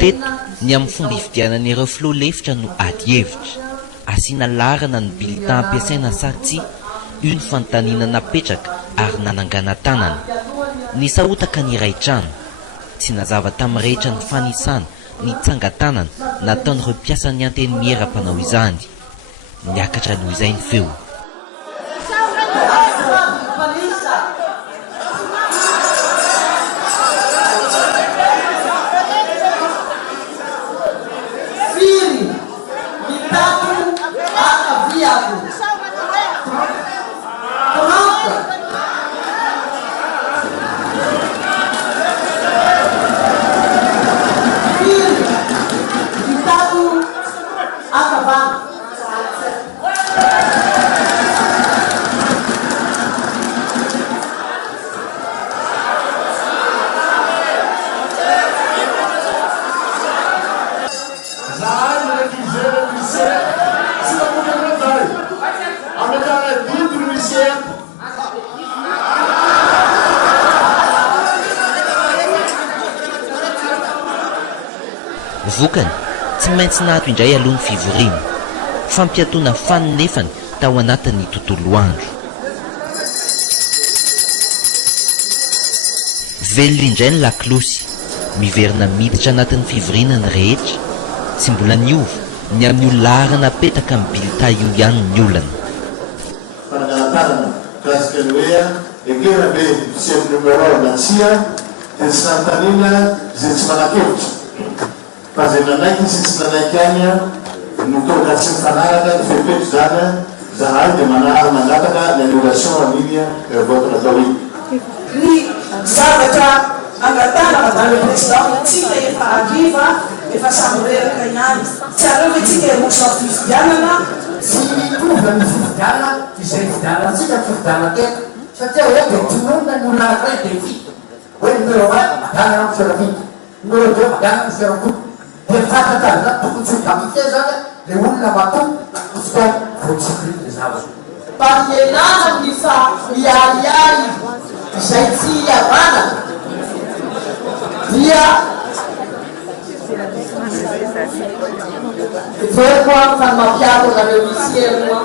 Teto ny amin'ny fomba ividianan'ireo filoha-lefitra no ady hevitra. Asiana larana ny bilitan ampiasaina sa tsy, io ny fanontaniana napetraka ary nanangana tanana. Ny sahotaka ny iray trano. Tsy nazava tamin'ny rehetra ny fanisana ny tsangatanana nataon'ireo mpiasan'ny anteny miera-panao izany. Niakatra noho izay ny feo. Vokany, tsy maintsy nahato indray aloha ny fivoriana. Fampiatoana faninefany tao anatin'ny tontolo andro. Velona indray ny laklosy, miverina miditra anatin'ny fivoriana ny rehetra. Tsy mbola niova ny amin'ny larana apetaka amin'ny bilita io ihany ny olana. Fanagalantarana klasika ny hoe ekera be sy amin'ny numero natsia dia tsy nanontaniana izay tsy manakevitra. Fa izay nanaiky sy tsy nanaiky any no tonga tsy mifanaraka ny fepetra zany zahay dia mangataka ny annulation en ligne vote natao iny. Ny zavatra angatana madame le président tsika efa hariva efa samy reraka ihany. Tsy areo hoe tsika emotion fifidianana sy mitovy amin'ny fifidianana izay fifidianantsika fifidianana tena satria hoe dia tinoana ny olona ankiray dia vita hoe numero 1 magana amin'ny fiaravita, numero 2 magana amin'ny fiarakoto. Dia fantatra zany tokony tsy gamite zany le olona mato fotoana voatsikriny zavatra. Parienana ny fa miariary izay tsy havana dia zay koa fa mampiaro nareo misy herina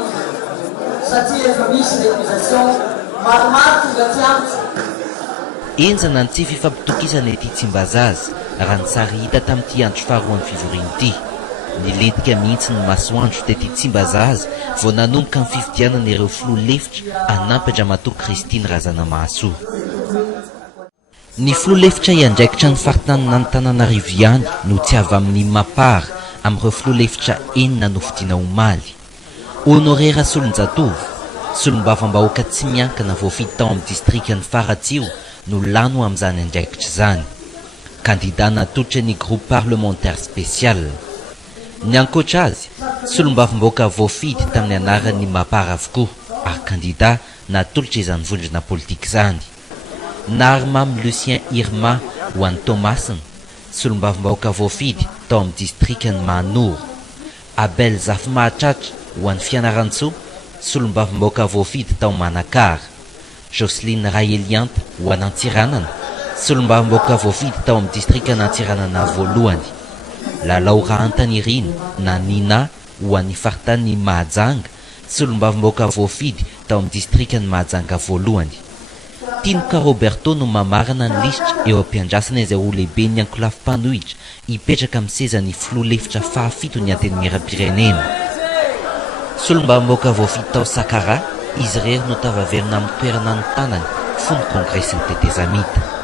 satria efa misy réalisation maromaro tonga tsy antso. Enjana ny tsy fifampitokisana ety Tsimbazaza raha ny sary hita tamin'ity andro faharoan'ny fivoriana ity. Nilentika mihitsy ny masoandro tety Tsimbazaza vao nanomboka ny fifidianana ireo filoha-lefitra anampy Andriamatoa Christine Razanamahasoa. Ny filoha-lefitra iandraikitra ny faritany Antananarivo ihany no tsy avy amin'ny Mapara amin'ireo filoha-lefitra enina nofidiana omaly. Honoré Rasolonjatovo, solombavambahoaka tsy miankina voafidy tao amin'ny distrikany Faratsio no lano amin'izany andraikitra izany. Kandida natolotra ny groupe parlementaire spécial. Ny ankoatra azy, solombavambahoaka voafidy tamin'ny anaran'ny Mapara avokoa ary kandida natolotra izany vondrona politika izany. Narmam Lucien Irma ho an'ny Thomasina, solombavambahoaka voafidy tao amin'ny distrikany Manoro. Abel Zafimahatratra ho an'ny Fianarantsoa, solombavambahoaka voafidy tao Manakara. Jocelyne Raelianta ho an'ny Antsiranana, solombavambahoaka voafidy tao amin'ny distrikany Antsiranana voalohany. Laura Antanirina na Nina ho an'ny faritany Mahajanga, solombavambahoaka voafidy tao amin'ny distrikany Mahajanga voalohany. Tinoka Roberto no mamarana ny lisitra eo am-piandrasana izay ho lehiben'ny Ankolafim-Panohitra hipetraka amin'ny sezan'ny filoha-lefitra fahafito ny anteny miram-pirenena. Solombavambahoaka voafidy tao Sakara, izy irery no tavaverina amin'ny toerana ny tanany fony kongresin'ny Tetezamita.